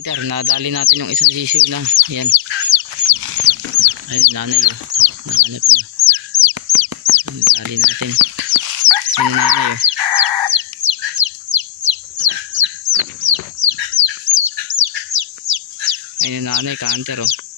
Hunter, nadali natin yung isang sisiw na. Yan. Ay, nanay oh. Nahanap niya. Nadali natin. Yung nanay oh. Ayun nanay, ka-hunter oh.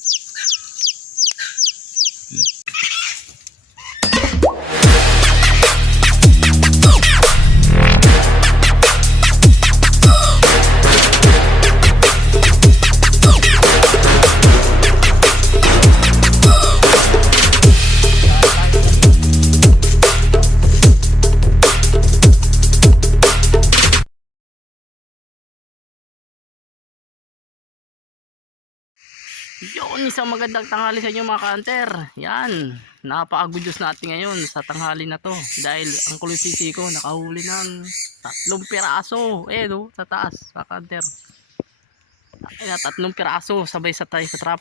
Yun, isang magandang tanghali sa inyo mga ka-hunter. Yan, napaka-good natin ngayon sa tanghali na to. Dahil ang kulisisi ko nakahuli ng tatlong piraso. Eh no, sa taas, mga ka-hunter. Ay, tatlong piraso sabay sa tayo sa trap.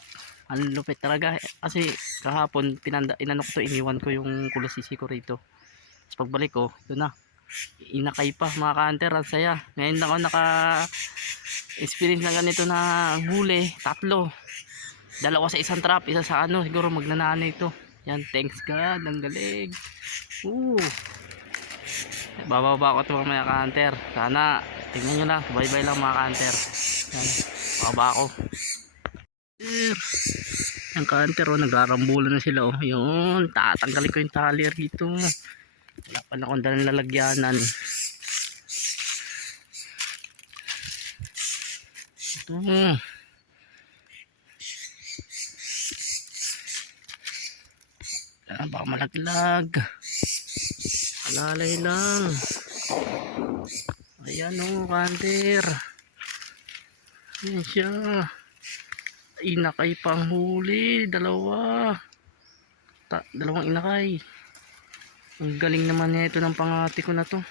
Ang lupit talaga. Kasi kahapon, pinanda, inanok to, iniwan ko yung kulisisi ko rito. Tapos pagbalik ko, ito na. Inakay pa mga ka-hunter, ang saya. Ngayon ako naka experience na ganito na huli, tatlo dalawa sa isang trap, isa sa ano, siguro magnananay ito. Yan, thanks God, ang galing. Ooh. Bababa ko ito mga ka-hunter. Sana, tingnan nyo lang, bye-bye lang mga ka-hunter. Yan, bababa. Eh, Ang ka-hunter, oh, nagrarambulan na sila, oh. Yun, tatanggalin ko yung tali rito. Wala pala akong dalang lalagyanan. Ito. Baka malaglag. Alalay lang. Ayan o, kanter. Ayan siya. Inakay pang huli. Dalawa. Ta dalawang inakay. Ang galing naman niya ito ng pangati ko na to.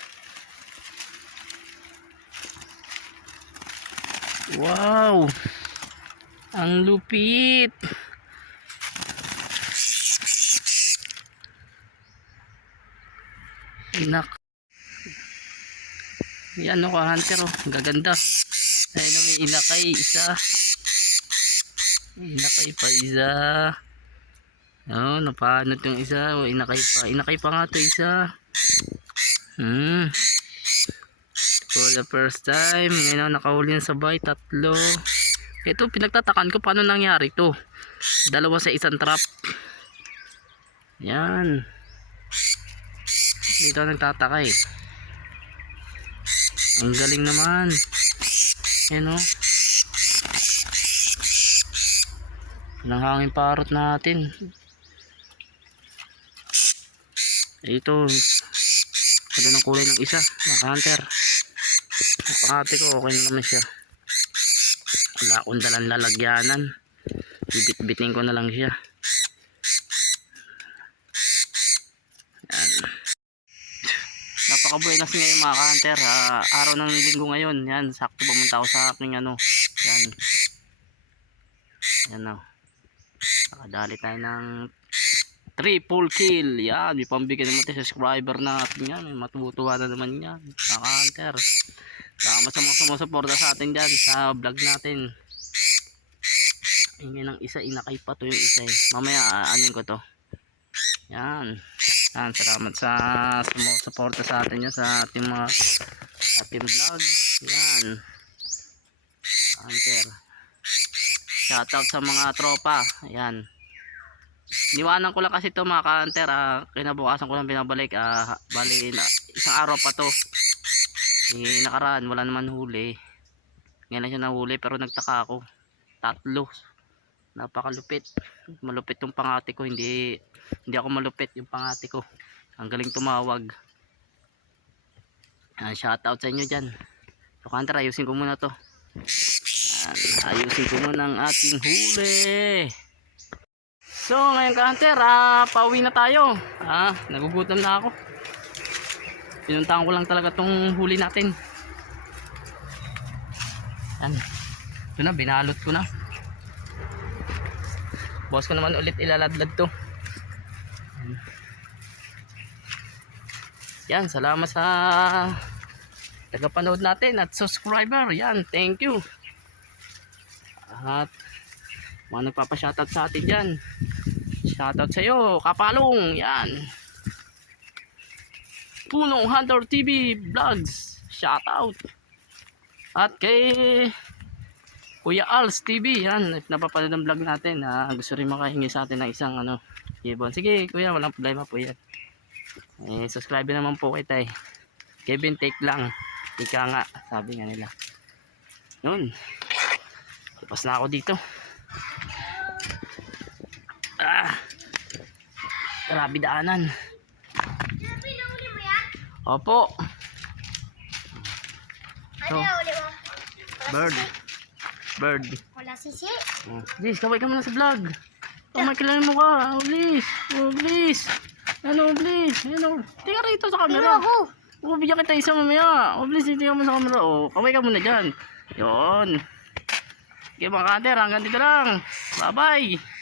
Wow! Ang lupit! Inak. Yan o ka hunter o. Ang Gaganda. Ayun may inakay isa. Inakay pa isa. Oh, napanot yung isa. O, inakay pa. Inakay pa nga to isa. Hmm. For the first time. Ngayon nakahuli ng sabay. Tatlo. Ito, pinagtatakan ko paano nangyari to. Dalawa sa isang trap. Yan. Dito nagtataka eh. Ang galing naman. Yan o. Ang hangin parot natin. Ito. Ano ng kulay ng isa. Hunter. Pangate ko okay na naman siya. Wala akong dalang lalagyanan. Bibit-bitin ko na lang siya. Napaka-buenas ngayon mga ka-hunter Ah, araw ng linggo ngayon yan. Sakto pumunta ako sa aking ano yan. Yan o nakadali tayo ng triple kill. Yan may pambigyan naman tayo subscriber natin yan. May matutuwa na naman yan mga ka-hunter baka masamang sumusuporta sa atin dyan sa vlog natin. Ingin ng isa inakay pa to yung isa eh. mamaya aanin ko to. Yan yan, salamat sa sumusuporta sa atin yan sa ating mga ating vlog. Yan. Hunter. Shoutout sa mga tropa. Yan. Niwanan ko lang kasi to mga ka-hunter. Ah, kinabukasan ko lang binabalik. Ah, bali, isang araw pa to. Eh, nakaraan, wala naman huli. Ngayon lang siya nahuli pero nagtaka ako. Tatlo. Napakalupit. Malupit yung pangati ko. Hindi hindi ako malupit yung pangati ko. Ang galing tumawag. Uh, shout out sa inyo dyan. So kantar ayusin ko muna to. Yan, ayusin ko muna ang ating huli. So ngayon kanter uh, pauwi na tayo. Ah, nagugutom na ako. Pinuntahan ko lang talaga tong huli natin. Yan ito na binalot ko na. Boss ko naman ulit ilaladlad to Yan, salamat sa tagapanood natin at subscriber. Yan, thank you. At mga nagpapa-shoutout sa atin dyan. Shoutout sa iyo, Kapalong. Yan. Punong Hunter TV Vlogs. Shoutout. At kay Kuya Als TV. Yan. If napapanood ang vlog natin. na gusto rin makahingi sa atin ng isang ano. Ibon. Sige kuya, walang problema po yan. Eh, subscribe naman po kita eh. Kevin take lang. Ika nga, sabi nga nila. Yun. Tapos na ako dito. Ah. Grabe daanan. Pinahuli mo yan? Opo. Ano mo? Bird. Bird. Wala sisi. Oh. Please, kaway ka muna sa vlog. Oh, may kilala mo ka. Oh, please. Oh, please. Ano, please. Ano. Tingnan rito sa camera. ako. Oh, bigyan kita isa mamaya. Oh, please, tingnan mo sa camera. Oh, kaway ka muna dyan. Yun. Okay mga kater, hanggang dito lang. Bye-bye.